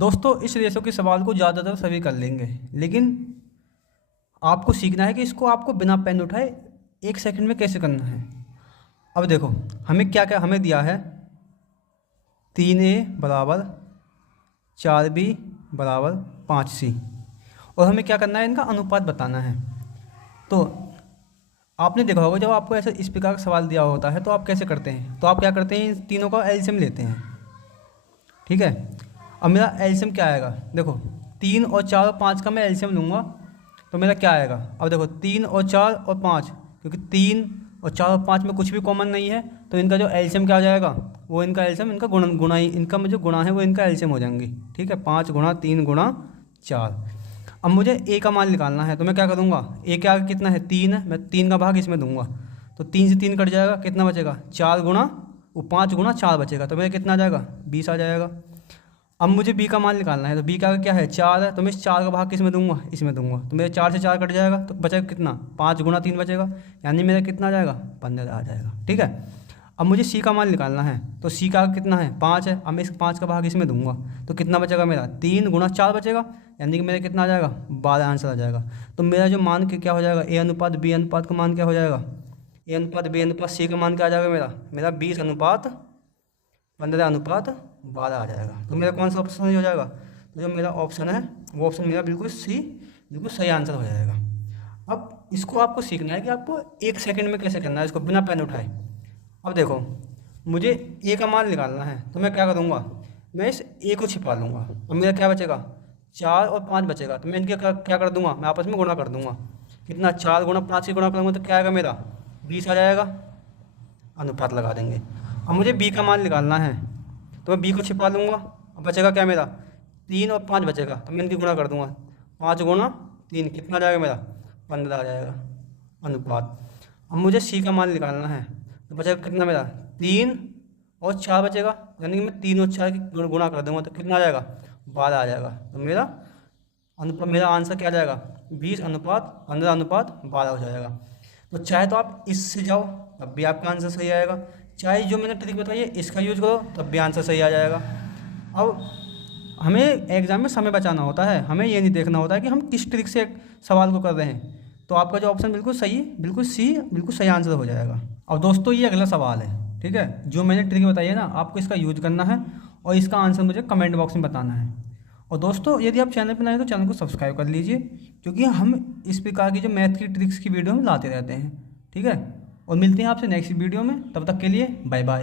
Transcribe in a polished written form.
दोस्तों इस रेशो के सवाल को ज़्यादातर सभी कर लेंगे, लेकिन आपको सीखना है कि इसको आपको बिना पेन उठाए 1 सेकंड में कैसे करना है। अब देखो हमें क्या क्या हमें दिया है, 3A बराबर 4B बराबर 5C, और हमें क्या करना है, इनका अनुपात बताना है। तो आपने देखा होगा जब आपको ऐसे इस प्रकार का सवाल दिया होता है तो आप कैसे करते हैं, तो आप क्या करते हैं, इन तीनों का एलसीएम लेते हैं। ठीक है, अब मेरा एलसीएम क्या आएगा, देखो 3 और 4 और 5 का मैं एलसीएम लूँगा तो मेरा क्या आएगा। अब देखो 3 और 4 और 5, क्योंकि 3 और 4 और 5 में कुछ भी कॉमन नहीं है तो इनका जो एलसीएम क्या आ जाएगा, वो इनका एलसीएम इनका गुणा ही इनका में जो गुणा है वो इनका एलसीएम हो जाएंगे। ठीक है, 5 गुणा 3 गुणा 4। अब मुझे ए का मान निकालना है तो मैं क्या करूँगा, ए के आगे कितना है 3 है, मैं 3 का भाग इसमें दूंगा तो 3 से 3 कट जाएगा, कितना बचेगा 4 गुणा वो 5 गुणा 4 बचेगा, तो मेरा कितना आ जाएगा 20 आ जाएगा। अब मुझे बी का मान निकालना है तो बी का आगे क्या है 4 है, तो मैं इस 4 का भाग किसमें दूंगा, इसमें दूंगा, तो मेरे 4 से 4 कट जाएगा तो बचेगा कितना 5 गुणा 3 बचेगा, यानी मेरा कितना आ जाएगा 15 आ जाएगा। ठीक है, अब मुझे सी का मान निकालना है तो सी का कितना है 5 है, अब मैं इस 5 का भाग इसमें दूंगा तो कितना बचेगा मेरा 3 गुणा 4 बचेगा, यानी कि मेरा कितना आ जाएगा 12 आंसर आ जाएगा। तो मेरा जो मान क्या हो जाएगा, ए अनुपात बी अनुपात का मान क्या हो जाएगा, ए अनुपात बी अनुपात सी का मान क्या आ जाएगा मेरा 20 अनुपात 15 अनुपात 12 आ जाएगा। तो मेरा कौन सा ऑप्शन सही हो जाएगा, तो जो मेरा ऑप्शन है वो ऑप्शन मेरा बिल्कुल सी बिल्कुल सही आंसर हो जाएगा। अब इसको आपको सीखना है कि आपको 1 सेकंड में कैसे करना है इसको बिना पेन उठाए। अब देखो मुझे ए का मान निकालना है तो मैं क्या करूँगा, मैं इस ए को छिपा लूँगा, अब मेरा क्या बचेगा 4 और 5 बचेगा, तो मैं इनके क्या कर दूँगा, मैं आपस में गुणा कर दूँगा, कितना 4 गुणा 5 से गुणा करूँगा तो क्या आएगा मेरा 20 आ जाएगा, अनुपात लगा देंगे। अब मुझे बी का मान निकालना है तो मैं बी को छिपा लूँगा, अब बचेगा क्या मेरा 3 और 5 बचेगा, तो मैं इनकी गुणा कर दूँगा, 5 गुणा 3 कितना आ जाएगा मेरा 15 आ जाएगा अनुपात। अब मुझे सी का मान निकालना है तो बचेगा कितना मेरा 3 और 4 बचेगा, यानी कि मैं 3 और 4 की गुणा कर दूँगा तो कितना आ जाएगा 12 आ जाएगा। तो मेरा आंसर क्या आ जाएगा 20 अनुपात 15 अनुपात 12 हो जाएगा। तो चाहे तो आप इससे जाओ तब भी आपका आंसर सही आएगा, चाहे जो मैंने ट्रिक बताई है इसका यूज करो तब भी आंसर सही आ जाएगा। अब हमें एग्जाम में समय बचाना होता है, हमें ये नहीं देखना होता है कि हम किस ट्रिक से सवाल को कर रहे हैं। तो आपका जो ऑप्शन बिल्कुल सही बिल्कुल सही आंसर हो जाएगा। अब दोस्तों ये अगला सवाल है, ठीक है, जो मैंने ट्रिक बताई है ना आपको इसका यूज करना है और इसका आंसर मुझे कमेंट बॉक्स में बताना है। और दोस्तों यदि आप चैनल पर नए हैं तो चैनल को सब्सक्राइब कर लीजिए, क्योंकि हम इस प्रकार की जो मैथ की ट्रिक्स की वीडियो हम लाते रहते हैं। ठीक है, और मिलते हैं आपसे नेक्स्ट वीडियो में, तब तक के लिए बाय बाय।